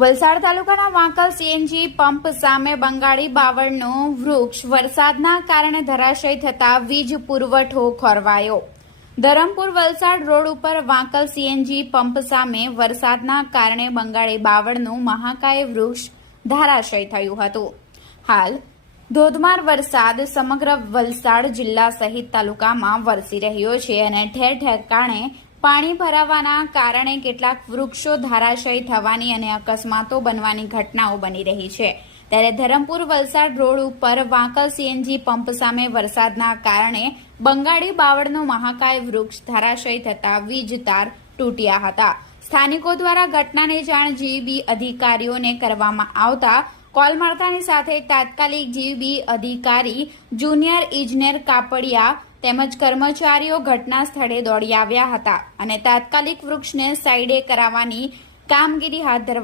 વલસાડ તાલુકાના Vankal CNG pump સામે બંગાળી બાવળનું વૃક્ષ વરસાદના કારણે ધરાશય થતા વીજ પુરવઠો ખોરવાયો। ધરમપુર વલસાડ રોડ ઉપર વાંકલ સીએનજી પંપ સામે વરસાદના કારણે બંગાળી બાવળનું મહાકાય વૃક્ષ ધરાશય થયું હતું। હાલ ધોધમાર વરસાદ સમગ્ર વલસાડ જિલ્લા સહિત તાલુકામાં વરસી રહ્યો છે અને ઠેર ઠેકાણે પાણી ભરાવાના કારણે કેટલાક વૃક્ષો ધરાશય થવાની અને અકસ્માતો બનવાની ઘટનાઓ બની રહી છે। ત્યારે ધરમપુર વલસાડ રોડ ઉપર વાંકલ સીએનજી પંપ સામે વરસાદના કારણે બંગાળી બાવળનું મહાકાય વૃક્ષ ધરાશય થતા વીજ તાર તૂટ્યા હતા। સ્થાનિકો દ્વારા ઘટનાની જાણ જીબી અધિકારીઓને કરવામાં આવતા કોલ મળતાની સાથે તાત્કાલિક જીબી અધિકારી જુનિયર ઇજનેર કાપડિયા તેમજ કર્મચારીઓ ઘટના સ્થળે દોડી આવ્યા હતા અને તાત્કાલિક વૃક્ષને સાઈડે કરાવવાની કામગીરી હાથ ધરવામાં